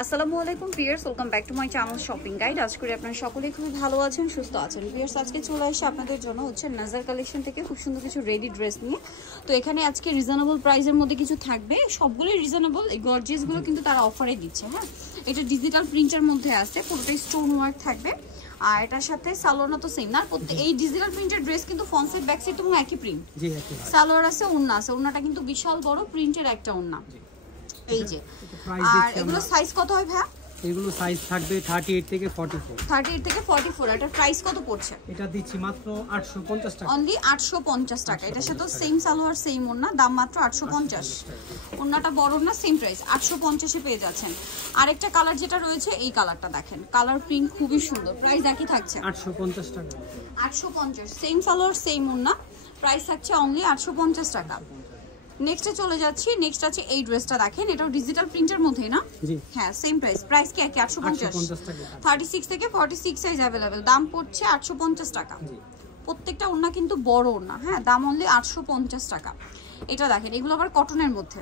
আসসালামু আলাইকুম viewers, welcome back to my channel shopping guide. আজ করে আপনারা সকলেই খুবই ভালো আছেন, সুস্থ আছেন। ভিউয়ার্স, আজকে চলে আসে আপনাদের জন্য হচ্ছে নাজার কালেকশন থেকে খুব সুন্দর কিছু রেডি ড্রেস নিয়ে। তো এখানে আজকে রিজনেবল প্রাইসের মধ্যে কিছু থাকবে, সবগুলোই রিজনেবল। এই গর্জিয়াসগুলো কিন্তু তারা অফারে দিচ্ছে। হ্যাঁ, এটা ডিজিটাল প্রিন্টের মধ্যে আছে, পুরোটাই স্টোন ওয়ার্ক থাকবে। আর এটার সাথে সালোয়ারটা তো সেম না, এই ডিজিটাল প্রিন্টের ড্রেস কিন্তু ফ্রন্ট সাইড ব্যাক সাইড এবং একই প্রিন্ট। সালোয়ার আছে, ওড়না আছে, ওড়নাটা কিন্তু বিশাল বড় প্রিন্টের একটা ওড়না। এই যে, আর এগুলো সাইজ কত হয় ভাই? এগুলো সাইজ থাকবে 38 থেকে 44। 38 থেকে 44। এটার প্রাইস কত পড়ছে? এটা দিচ্ছি মাত্র 850 টাকা। অনলি 850 টাকা। এটার সাথে সেম সালোয়ার সেম ওড়না, দাম মাত্র 850। ওড়নাটা বড় না, সেম প্রাইস 850 এ পেয়ে যাচ্ছেন। আরেকটা কালার যেটা রয়েছে এই কালারটা দেখেন, কালার প্রিন্ট খুবই সুন্দর। প্রাইস একই থাকছে 850 টাকা। 850 সেম সালোয়ার সেম ওড়না, প্রাইস থাকছে অনলি 850 টাকা। নেক্সটে চলে যাচ্ছি। নেক্সট আছে এই ড্রেসটা দেখেন, এটাও ডিজিটাল প্রিন্টের মধ্যেই না? জি হ্যাঁ, সেম প্রাইস। প্রাইস কি একই 850 টাকা। 36 থেকে 46 সাইজ अवेलेबल, দাম পড়ছে 850 টাকা। প্রত্যেকটা ওড়না কিন্তু বড় ওড়না। হ্যাঁ, দাম অনলি 850 টাকা। এটা দেখেন, এগুলো আবার কটনের মধ্যে,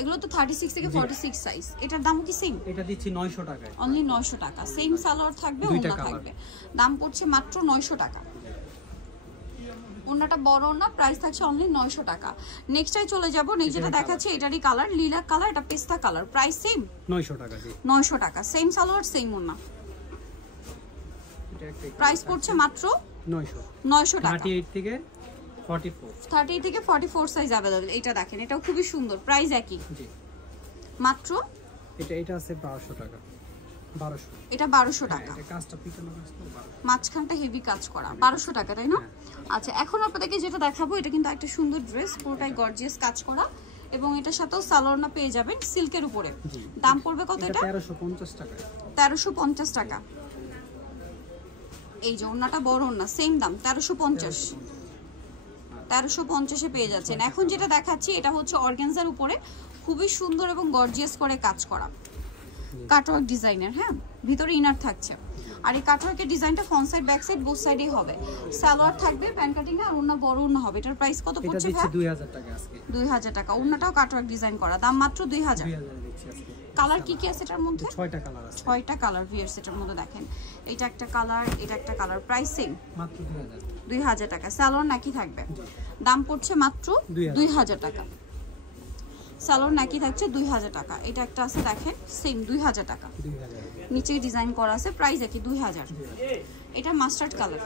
এগুলো তো 36 থেকে 46 সাইজ। এটার দাম কি সেম? এটা দিচ্ছি 900 টাকায়, অনলি 900 টাকা। সেম সালোয়ার থাকবে, ওড়না থাকবে, দাম পড়ছে মাত্র 900 টাকা। ওড়নাটা বড় ওড়না, প্রাইস থাকছে অনলি 900 টাকা। নেক্সটটাই চলে যাব। নেক্সট যেটা দেখাচ্ছে এটারই কালার লিলাক কালার, এটা পেস্তা কালার, প্রাইস সেম 900 টাকা। জি 900 টাকা। সেম সালোয়ার সেম ওড়না, প্রাইস পড়ছে মাত্র 900 টাকা। 38 থেকে 44। 38 থেকে 44 সাইজ अवेलेबल। এটা দেখেন, এটাও খুবই সুন্দর, প্রাইস একই। জি মাত্র এটা আছে 1200 টাকা। 1200। এটা 1200 টাকা। এটা কাজটা পিটানো কাজ তো 1200। মাঝখানটা হেভি কাজ করা, 1200 টাকা, তাই না? আচ্ছা, এখন আপনাদেরকে যেটা দেখাবো এটা কিন্তু একটা সুন্দর ড্রেস, পুরোটাই গর্জিয়াস কাজ করা, এবং এটার সাথেও সালোয়ারটা পেয়ে যাবেন সিল্কের উপরে। দাম পড়বে কত এটা? 1350 টাকা। 1350 টাকা। এই যে ওড়নাটা বড় ওড়না, সেম দাম 1350। 1350 এ পেয়ে যাচ্ছেন। এখন যেটা দেখাচ্ছি এটা হচ্ছে অর্গানজার উপরে, খুবই সুন্দর এবং গর্জিয়াস করে কাজ করা, কাটওয়ার্ক ডিজাইনের। হ্যাঁ, ভিতরে ইনার থাকছে। আর এই কাটওয়ার্কের ডিজাইনটা front side back side both সাইডেই হবে। সালোয়ার থাকবে প্যান্ট কাটিং আর ওড়না বড় ওড়না হবে। এটার প্রাইস কত পড়ছে ভাই? এটা দিচ্ছি 2000 টাকা আজকে। 2000 টাকা। ওড়নাটাও কাটওয়ার্ক ডিজাইন করা, দাম মাত্র 2000। 2000 দিচ্ছি আজকে। কালার কি কি আছে এটার মধ্যে? 6টা কালার আছে। 6টা কালার ভিয়ার্স এটার মধ্যে দেখেন। এটা একটা কালার, এটা একটা কালার, প্রাইস সেম মাত্র 2000। 2000 টাকা। সালোয়ার নাকি থাকবে, দাম পড়ছে মাত্র 2000 টাকা। সালোয়ার নাকি থাকছে 2000 টাকা। এটা একটা আছে দেখেন, সেম 2000 টাকা। 2000 নিচে ডিজাইন করা আছে, প্রাইস একই 2000। এটা mustard colour,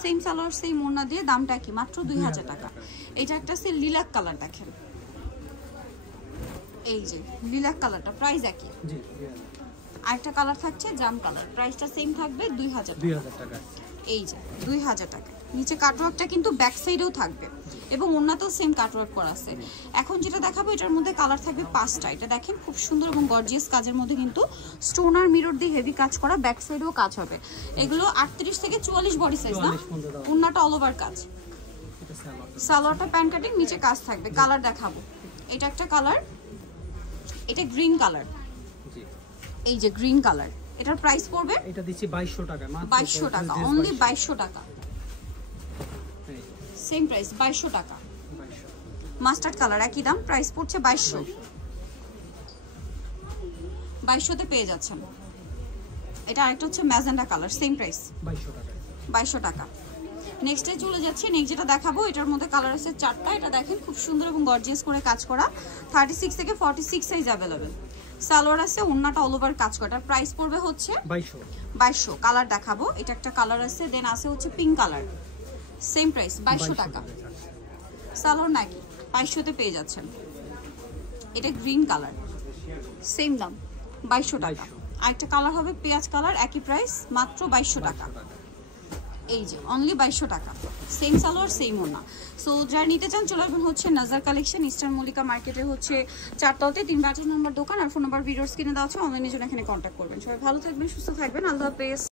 same salwar same ওড়না দিয়ে, দামটা কি মাত্র 2000 টাকা। এটা একটা আছে লিলাক কালার দেখেন, এই যে লিলাক কালারটা, প্রাইস একই। জি 2000। আরেকটা কালার থাকছে জাম কালার, প্রাইসটা সেম থাকবে 2000 টাকা। এই যে 2000 টাকা। নিচে কাটওয়ার্কটা কিন্তু ব্যাক সাইডেও থাকবে এবং ওড়নাতেও সেম কাটওয়ার্ক করা আছে। এখন যেটা দেখাবো এটার মধ্যে কালার থাকবে 5টা। এটা দেখেন খুব সুন্দর এবং গর্জিয়াস কাজের মধ্যে, কিন্তু স্টোন আর মিরর দিয়ে হেভি কাজ করা, ব্যাক সাইডেও কাজ হবে। এগুলো 38 থেকে 44 বডি সাইজ না? ওড়নাটা অল ওভার কাজ, সালোয়ারটা প্যান্ট কাটিং, নিচে কাজ থাকবে। কালার দেখাবো, এটা একটা কালার, এটা গ্রিন কালার, এই যে গ্রিন কালার। এটার প্রাইস পড়বে, এটা দিচ্ছি 2200 টাকা। মাত্র 2200 টাকা, অনলি 2200 টাকা। সেম প্রাইস 2200 টাকা। মাস্টার্ড কালার একই দাম, প্রাইস পড়ছে 2200। 2200 তে পেয়ে যাচ্ছেন। এটা আরেকটা হচ্ছে ম্যাজেন্ডা কালার, সেম প্রাইস 2200 টাকা। 2200 টাকা। নেক্সটে চলে যাচ্ছি। নেক্সট যেটা দেখাবো এটার মধ্যে কালার আছে 4টা। এটা দেখেন খুব সুন্দর এবং গর্জিয়াস করে কাজ করা, 36 থেকে 46 সাইজ अवेलेबल। সালোয়ার আছে, ওড়নাটা অল ওভার কাজ করা। প্রাইস পড়বে হচ্ছে 2200। কালার দেখাবো, এটা একটা কালার আছে, দেন আছে হচ্ছে পিঙ্ক কালার, সেম প্রাইস 2200 টাকা। সালোয়ার নাকি 2200 তে পেয়ে যাচ্ছেন। এটা গ্রিন কালার, সেম দাম 2200 টাকা। আরেকটা কালার হবে পেঁয়াজ কালার, একই প্রাইস মাত্র 2200 টাকা। এই যে অনলি 2200 টাকা, সেম সালোয়ার সেম ওড়না। সো যারা নিতে চান চলে আসবেন হচ্ছে নাজার কালেকশন, ইস্টার্ন মল্লিকা মার্কেটে হচ্ছে 4 তলাতে 3 নম্বর দোকান। আর ফোন নাম্বার ভিডিওর স্ক্রিনে দেওয়া আছে, অনলাইনের জন্য এখানে কন্ট্যাক্ট করবেন। সবাই ভালো থাকবেন, সুস্থ থাকবেন, আল্লাহ হাফেজ।